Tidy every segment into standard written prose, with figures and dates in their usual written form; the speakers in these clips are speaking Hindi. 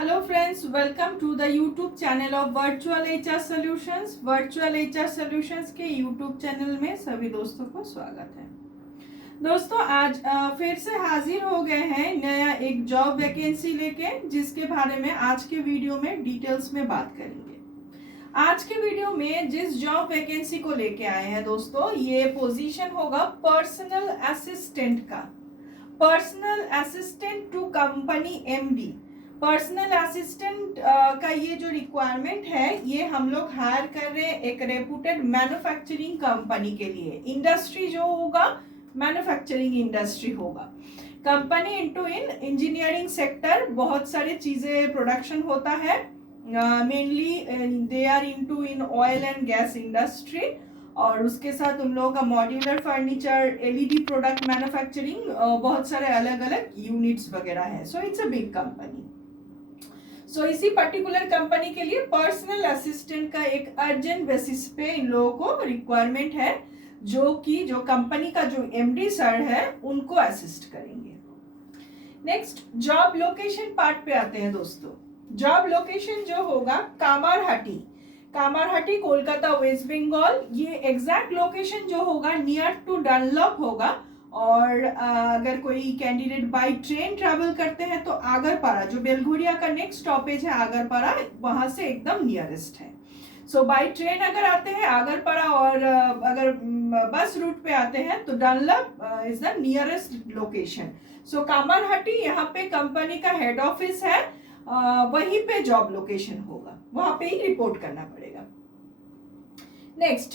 Hello friends, welcome to the YouTube channel of Virtual HR Solutions. Virtual HR Solutions के यूट्यूब चैनल में सभी दोस्तों को स्वागत है। दोस्तों, आज फिर से हाजिर हो गए हैं नया एक जॉब वैकेंसी लेके, जिसके बारे में आज के वीडियो में डिटेल्स में बात करेंगे। आज के वीडियो में जिस जॉब वैकेंसी को लेके आए हैं दोस्तों, ये पोजीशन होगा पर्सनल असिस्टेंट का। Personal assistant to company MD. Personal assistant का ये जो रिक्वायरमेंट है, ये हम लोग हायर कर रहे हैं एक रेपुटेड मैन्युफैक्चरिंग कंपनी के लिए। इंडस्ट्री जो होगा मैन्युफैक्चरिंग इंडस्ट्री होगा। कंपनी इनटू इंजीनियरिंग सेक्टर, बहुत सारी चीजें प्रोडक्शन होता है। Mainly they are into in oil and gas industry, और उसके साथ उन लोगों का modular furniture, LED product manufacturing, बहुत सारे अलग अलग यूनिट्स वगैरह है। So it's a big company. So इसी पर्टिकुलर कंपनी के लिए पर्सनल असिस्टेंट का एक अर्जेंट बेसिस पे इन लोगों को रिक्वायरमेंट है, जो कंपनी का जो एमडी सर है उनको असिस्ट करेंगे। नेक्स्ट, जॉब लोकेशन पार्ट पे आते हैं दोस्तों। जॉब लोकेशन जो होगा कामारहाटी कोलकाता वेस्ट बंगाल। ये एग्जैक्ट लोकेशन जो होगा नियर टू डनलॉप होगा। और अगर कोई कैंडिडेट बाय ट्रेन ट्रैवल करते हैं तो आगरपाड़ा, जो बेलघुरिया का नेक्स्ट स्टॉपेज है आगरपाड़ा, वहां से एकदम नियरेस्ट है। सो बाय ट्रेन अगर आते हैं आगरपाड़ा, और अगर बस रूट पे आते हैं तो Dunlop is the nearest location. So Kamarhati यहाँ पे कंपनी का हेड ऑफिस है, वहीं पे जॉब लोकेशन होगा, वहां पे ही रिपोर्ट करना पड़ेगा। Next,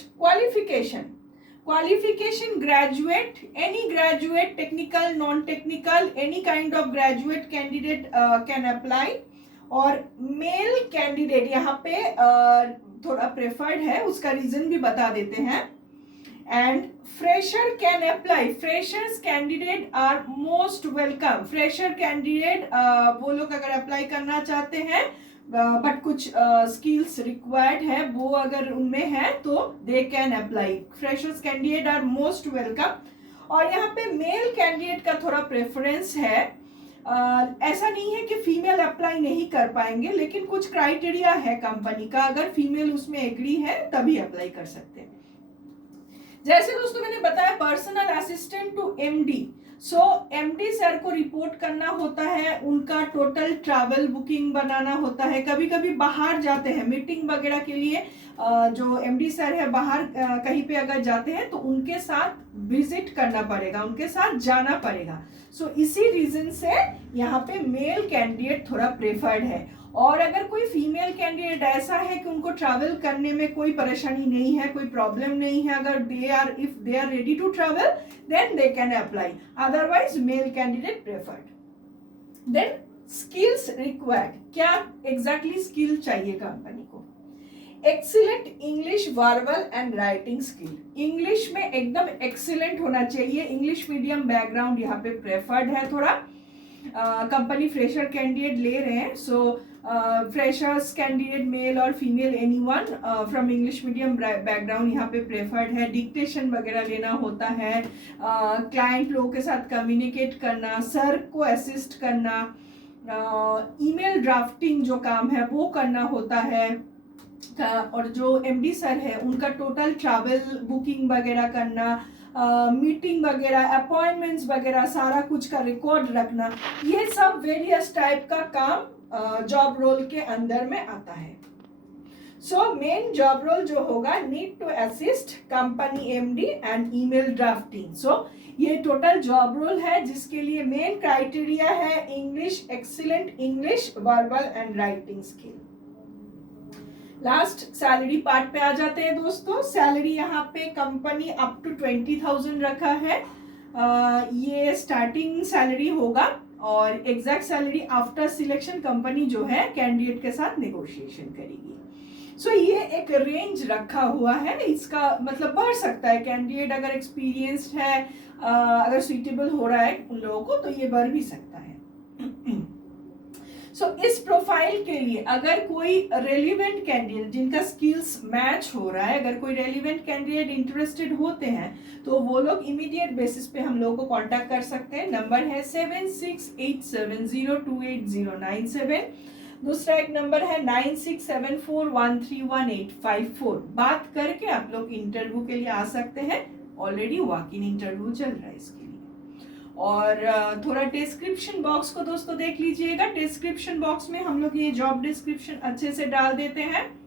qualification graduate, any graduate, technical, non technical, any kind of graduate candidate can apply. और मेल कैंडिडेट यहाँ पे थोड़ा प्रेफर्ड है, उसका रीजन भी बता देते हैं। And fresher can apply, freshers candidate are most welcome. Fresher candidate वो लोग अगर अप्लाई करना चाहते हैं, बट कुछ स्किल्स रिक्वायर्ड है, वो अगर उनमें है तो they can apply. Freshers candidate are most welcome. और यहाँ पे मेल कैंडिडेट का थोड़ा प्रेफरेंस है। ऐसा नहीं है कि फीमेल अप्लाई नहीं कर पाएंगे, लेकिन कुछ क्राइटेरिया है कंपनी का, अगर फीमेल उसमें एग्री है तभी अप्लाई कर सकते हैं। जैसे दोस्तों मैंने बताया, personal assistant to MD. So MD sir को रिपोर्ट करना होता है, उनका टोटल ट्रैवल बुकिंग बनाना होता है। कभी कभी बाहर जाते हैं मीटिंग वगैरह के लिए, जो एमडी सर है बाहर कहीं पे अगर जाते हैं तो उनके साथ विजिट करना पड़ेगा, उनके साथ जाना पड़ेगा। सो इसी रीजन से यहाँ पे मेल कैंडिडेट थोड़ा प्रेफर्ड है। और अगर कोई फीमेल कैंडिडेट ऐसा है कि उनको ट्रैवल करने में कोई परेशानी नहीं है, कोई प्रॉब्लम नहीं है, अगर if they are ready to travel, then they can apply. Otherwise male candidate preferred. Then skills required, क्या एग्जैक्टली स्किल चाहिए कंपनी को? Excellent English verbal and writing skill, English में एकदम एक्सीलेंट होना चाहिए। इंग्लिश मीडियम बैकग्राउंड यहाँ पे प्रेफर्ड है थोड़ा। कंपनी फ्रेशर कैंडिडेट ले रहे हैं। सो फ्रेशर्स कैंडिडेट मेल और female anyone from English medium background यहाँ पे प्रेफर्ड है। डिक्टेशन वगैरह लेना होता है, क्लाइंट लोगों के साथ कम्युनिकेट करना, सर को असिस्ट करना, ईमेल ड्राफ्टिंग जो काम है वो करना होता है। और जो एमडी सर है उनका टोटल ट्रैवल बुकिंग वगैरह करना, मीटिंग वगैरह, अपॉइंटमेंट्स वगैरह, सारा कुछ का रिकॉर्ड रखना, ये सब वेरियस टाइप का काम जॉब रोल के अंदर में आता है। सो मेन जॉब रोल जो होगा, need to assist company MD and email drafting. So ये टोटल जॉब रोल है, जिसके लिए मेन क्राइटेरिया है English, excellent English, verbal and writing skill. Last salary part पे आ जाते हैं दोस्तों। सैलरी यहाँ पे कंपनी अप टू 20,000 रखा है। ये स्टार्टिंग सैलरी होगा, और exact salary after selection company जो है कैंडिडेट के साथ नेगोशिएशन करेगी। सो ये एक रेंज रखा हुआ है, इसका मतलब बढ़ सकता है। कैंडिडेट अगर एक्सपीरियंस्ड है, अगर सुइटेबल हो रहा है उन लोगों को, तो ये बढ़ भी सकता है। सो इस प्रोफाइल के लिए अगर कोई रेलिवेंट कैंडिडेट जिनका स्किल्स मैच हो रहा है, अगर कोई रेलिवेंट कैंडिडेट इंटरेस्टेड होते हैं, तो वो लोग इमीडिएट बेसिस पे हम लोगों को कांटेक्ट कर सकते हैं। नंबर है 7687028097। दूसरा एक नंबर है 9674131854। बात करके आप लोग इंटरव्यू के लिए आ सकते हैं। ऑलरेडी वॉक इन इंटरव्यू चल रहा है इसके लिए। और थोड़ा डिस्क्रिप्शन बॉक्स को दोस्तों देख लीजिएगा। डिस्क्रिप्शन बॉक्स में हम लोग ये जॉब डिस्क्रिप्शन अच्छे से डाल देते हैं।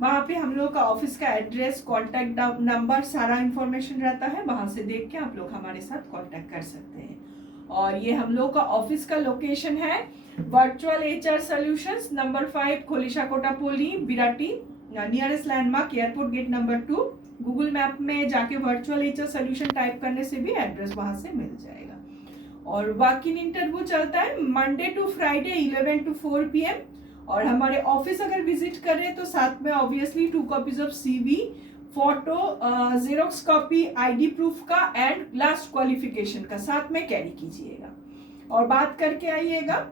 वहाँ पे हम लोग का ऑफिस का एड्रेस, कॉन्टैक्ट नंबर, सारा इंफॉर्मेशन रहता है। वहाँ से देख के आप लोग हमारे साथ कॉन्टैक्ट कर सकते हैं। और ये हम लोग का ऑफिस का लोकेशन है virtual HR solutions, number 5 Khalisha Kotapally, Birati, nearest landmark airport gate number 2। Google map में जाके वर्चुअल HR सॉल्यूशन टाइप करने से भी एड्रेस वहाँ से मिल जाएगा। और वॉक इन इंटरव्यू चलता है Monday to Friday 11 to 4 PM। और हमारे ऑफिस अगर विजिट करें तो साथ में obviously 2 copies of CV, photo, xerox copy ID proof का एंड लास्ट क्वालिफिकेशन का साथ में कैरी कीजिएगा और बात करके आइएगा।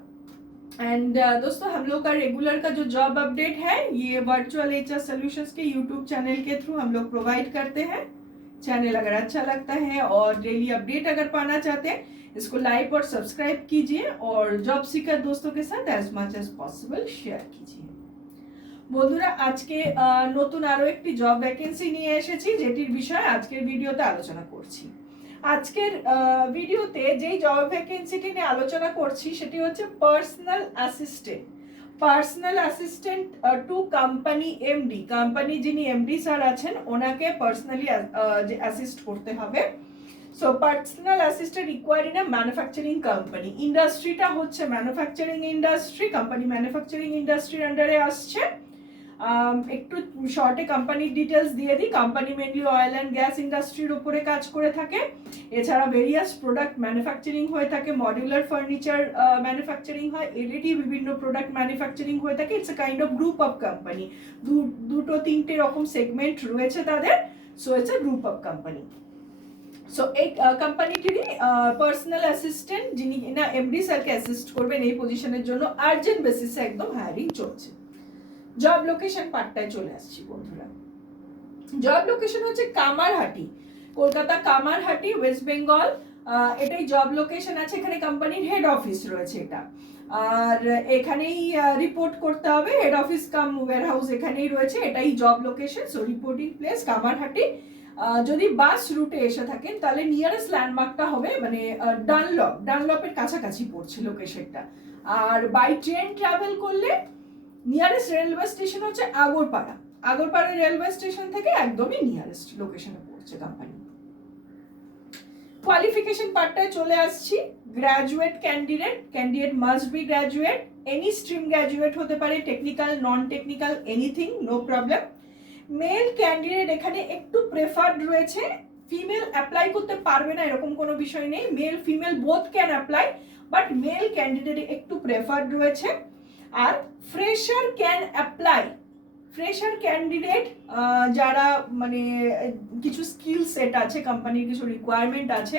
एंड दोस्तों हम लोग का रेगुलर का जो जॉब अपडेट है ये वर्चुअल HR सॉल्यूशंस के यूट्यूब चैनल के थ्रू हम लोग प्रोवाइड करते हैं। चैनल अगर अच्छा लगता है और डेली अपडेट अगर पाना चाहते हैं इसको लाइक और सब्सक्राइब कीजिए और जॉब सीकर दोस्तों के साथ as much as possible share कीजिए। বন্ধুরা আজকে নতুন আরো একটি জব ভ্যাকেন্সি নিয়ে এসেছি যেটির বিষয়ে আজকের ভিডিওতে আলোচনা করছি। আজকের ভিডিওতে যেই জব ভ্যাকেন্সিটি নিয়ে আলোচনা করছি সেটি হচ্ছে personal assistant to company MD. Company যিনি এমডি স্যার আছেন ওনাকে পার্সোনালি অ্যাসিস্ট করতে হবে। So personal assistant required in a manufacturing company. ইন্ডাস্ট্রিটা হচ্ছে ম্যানুফ্যাকচারিং ইন্ডাস্ট্রি, কোম্পানি ম্যানুফ্যাকচারিং ইন্ডাস্ট্রির আন্ডারে আসছে। একটু শর্টে কোম্পানির ডিটেলস দিয়ে দিই। Company mainly oil and gas ইন্ডাস্ট্রির উপরে কাজ করে থাকে। এছাড়া ভেরিয়াস প্রোডাক্ট ম্যানুফ্যাকচারিং হয়ে থাকে, মডিউলার ফার্নিচার ম্যানুফ্যাকচারিং হয়, এলইডি বিভিন্ন প্রোডাক্ট ম্যানুফ্যাকচারিং হয়ে থাকে। It's a kind of group of company. দুটো তিনটে রকম সেগমেন্ট রয়েছে তাদের। So it's a group of company. So এই কোম্পানিটিরই পার্সোনাল অ্যাসিস্ট্যান্ট যিনি না এমডি স্যারকে অ্যাসিস্ট করবেন এই পজিশনের জন্য আর্জেন্ট বেসিসে একদম হায়ারিং চলছে। জব লোকেশন পার্টটায় চলে আসছি বন্ধুরা। জব লোকেশন হচ্ছে কামারহাটি, কলকাতা কামারহাটি, ওয়েস্ট বেঙ্গল। এটাই জব লোকেশন আছে। এখানে কোম্পানির হেড অফিস রয়েছে এটা। আর এখানেই রিপোর্ট করতে হবে। Head office cum warehouse এখানেই রয়েছে। এটাই job location. So reporting place Kamarhati. যদি বাস রুটে এসে থাকেন তাহলে নিয়ারেস্ট ল্যান্ডমার্কটা হবে মানে ডানলপের কাছাকাছি পড়ছে লোকেশনটা। আর বাই ট্রেন ট্রাভেল করলে নিয়ারেস্ট রেলওয়ে স্টেশন হচ্ছে আগরপাড়া রেলওয়ে স্টেশন থেকে একদমই নিয়ারেস্ট লোকেশনে পড়ছে কোম্পানি। কোয়ালিফিকেশন পার্টটায় চলে আসছি। Graduate candidate must be graduate, any stream graduate হতে পারে, technical, non technical, anything, no problem. Male candidate এখানে একটু প্রেফার্ড রয়েছে। ফিমেল অ্যাপ্লাই করতে পারবে না এরকম কোনো বিষয় নেই। Male female both can apply, but male candidate একটু প্রেফার্ড রয়েছে। আর fresher can apply. Fresher candidate যারা মানে কিছু স্কিল সেট আছে, কোম্পানির কিছু রিকোয়ারমেন্ট আছে,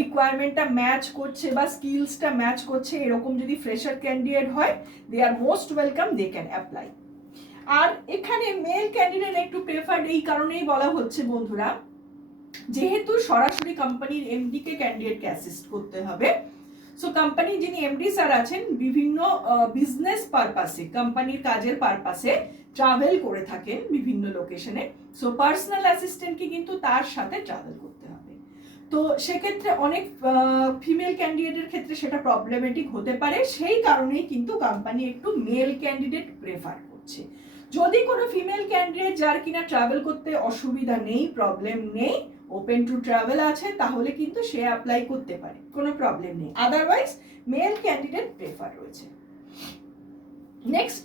রিকোয়ারমেন্টটা ম্যাচ করছে বা স্কিলসটা ম্যাচ করছে এরকম যদি ফ্রেশার ক্যান্ডিডেট হয় they are most welcome, they can apply. আর এখানে মেল ক্যান্ডিডেট একটু প্রেফার্ড এই কারণেই বলা হচ্ছে বন্ধুরা, যেহেতু সরাসরি কোম্পানির এমডি কে ক্যান্ডিডেটকে অ্যাসিস্ট করতে হবে। সো কোম্পানির যিনি এমডি স্যার আছেন বিভিন্ন বিজনেস পারপাসে, কোম্পানির কাজের পারপাসে ট্রাভেল করে থাকেন বিভিন্ন লোকেশনে। সো পার্সোনাল অ্যাসিস্ট্যান্টকে কিন্তু তার সাথে ট্রাভেল করতে হবে। তো সেক্ষেত্রে অনেক ফিমেল ক্যান্ডিডেটের ক্ষেত্রে সেটা প্রবলেমেটিক হতে পারে। সেই কারণেই কিন্তু কোম্পানি একটু মেল ক্যান্ডিডেট প্রেফার করছে। যদি কোনো ফিমেল ক্যান্ডিডেট যার কিনা ট্রাভেল করতে অসুবিধা নেই, প্রবলেম নেই, ওপেন টু ট্রাভেল আছে, তাহলে কিন্তু সে অ্যাপ্লাই করতে পারে, কোনো প্রবলেম নেই। আদারওয়াইজ মেল ক্যান্ডিডেট প্রেফার রয়েছে। নেক্সট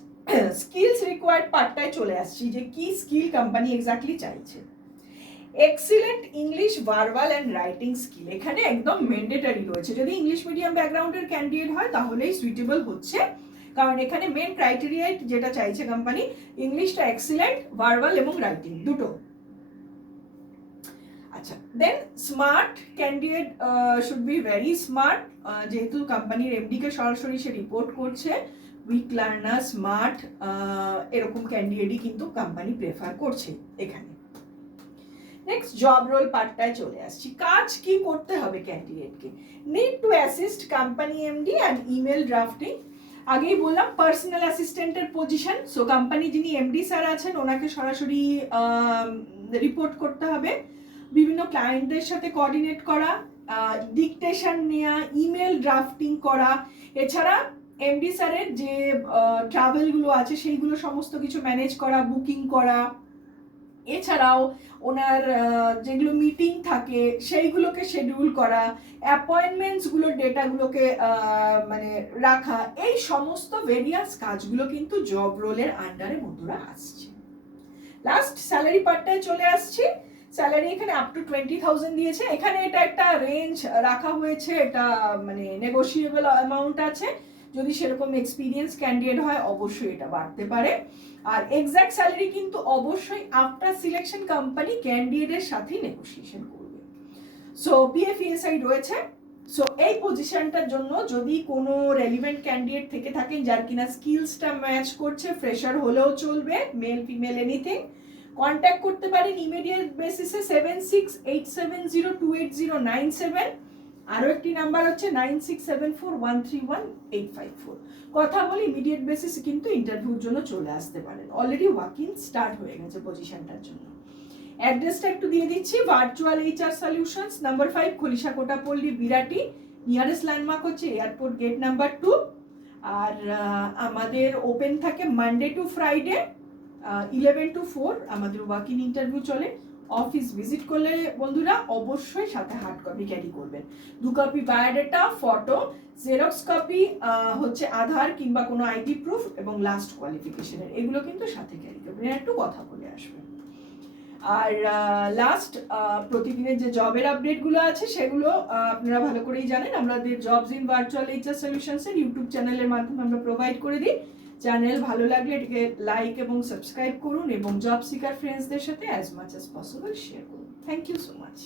স্কিলস রিকোয়ার্ড পার্টটায় চলে আসছি যে কি স্কিল কোম্পানি এক্স্যাক্টলি চাইছে। Excellent English verbal and writing skill এখানে একদম ম্যান্ডেটরি রয়েছে। যদি ইংলিশ মিডিয়াম ব্যাকগ্রাউন্ডের ক্যান্ডিডেট হয় তাহলেই সুইটেবল হচ্ছে, কারণ এখানে মেন ক্রাইটেরিয়া যেটা চাইছে কোম্পানি ইংলিশটা এক্সিলেন্ট, ভার্বাল এবং রাইটিং দুটো। আচ্ছা, then smart candidate should be very smart. যেহেতু কোম্পানির এমডি কে সরাসরি সে রিপোর্ট করছে, উইক লার্নার, স্মার্ট এরকম ক্যান্ডিডেটই কিন্তু কোম্পানি প্রেফার করছে এখানে। নেক্সট জব রোল পার্টটায় চলে আসছি। কাজ কি করতে হবে ক্যান্ডিডেটকে? Need to assist company MD and email drafting. আগেই বললাম পার্সোনাল অ্যাসিস্ট্যান্টের পজিশন, সো কোম্পানি যিনি এমডি স্যার আছেন ওনাকে সরাসরি রিপোর্ট করতে হবে, বিভিন্ন ক্লায়েন্টদের সাথে কোঅর্ডিনেট করা, ডিকটেশন নেওয়া, ইমেল ড্রাফটিং করা, এছাড়া এমডি স্যারের যে ট্রাভেলগুলো আছে সেইগুলো সমস্ত কিছু ম্যানেজ করা, বুকিং করা, এছাড়াও ওনার যেগুলো মিটিং থাকে সেইগুলোকে শিডিউল করা, অ্যাপয়েন্টমেন্টসগুলোর ডেটাগুলোকে মানে রাখা, এই সমস্ত ভেরিয়াস কাজগুলো কিন্তু জব রোলের আন্ডারে বন্ধুরা আসছে। লাস্ট স্যালারি পার্টটায় চলে আসছি। স্যালারি এখানে আপ টু 20,000 দিয়েছে। এখানে এটা একটা রেঞ্জ রাখা হয়েছে, এটা মানে নেগোশিয়েবল অ্যামাউন্ট আছে, যদি সেরকম এক্সপিরিয়েন্স ক্যান্ডিডেট হয় অবশ্যই এটা বাড়তে পারে। আর এক্সাক্ট স্যালারি কিন্তু অবশ্যই আফটার সিলেকশন কোম্পানি ক্যান্ডিডেটের সাথেই নেগোসিয়েশন করবে। সো পিএফইএসআই রয়েছে। সো এই পজিশনটার জন্য যদি কোনো রেলিভেন্ট ক্যান্ডিডেট থেকে থাকেন যার কিনা স্কিলসটা ম্যাচ করছে, ফ্রেশার হলেও চলবে, মেল ফিমেল এনিথিং, কন্ট্যাক্ট করতে পারেন ইমিডিয়েট বেসিসে 7687028097। আরও একটি নাম্বার হচ্ছে 9674131854। কথা বলি ইমিডিয়েট বেসিসে কিন্তু ইন্টারভিউর জন্য চলে আসতে পারেন, অলরেডি ওয়াকিং স্টার্ট হয়ে গেছে পজিশনটার জন্য। অ্যাড্রেসটা একটু দিয়ে দিচ্ছি, virtual HR solutions, number 5, Khalisha Kotapally, Birati. Nearest landmark হচ্ছে এয়ারপোর্ট গেট নাম্বার 2। আর আমাদের ওপেন থাকে মানডে টু ফ্রাইডে 11 to 4 আমাদের ওয়াকিং ইন্টারভিউ চলে। অফিস ভিজিট করলে বন্ধুরা অবশ্যই সাথে হার্ড কপি ক্যারি করবেন, 2 copy biodata, photo, xerox copy হচ্ছে আধার কিংবা কোনো আইডি প্রুফ, এবং লাস্ট কোয়ালিফিকেশনের, এগুলো কিন্তু সাথে ক্যারি করবেন, একটু কথা বলে আসবেন। আর লাস্ট প্রতিদিনের যে জবের আপডেটগুলো আছে সেগুলো আপনারা ভালো করেই জানেন, আমাদের জবস ইন ভার্চুয়াল এইচআর সলিউশনসের ইউটিউব চ্যানেলের মাধ্যমে আমরা প্রোভাইড করে দিই। চ্যানেল ভালো লাগলে এটাকে লাইক এবং সাবস্ক্রাইব করুন এবং জব সিকার ফ্রেন্ডসদের সাথে as much as possible share করুন। Thank you so much.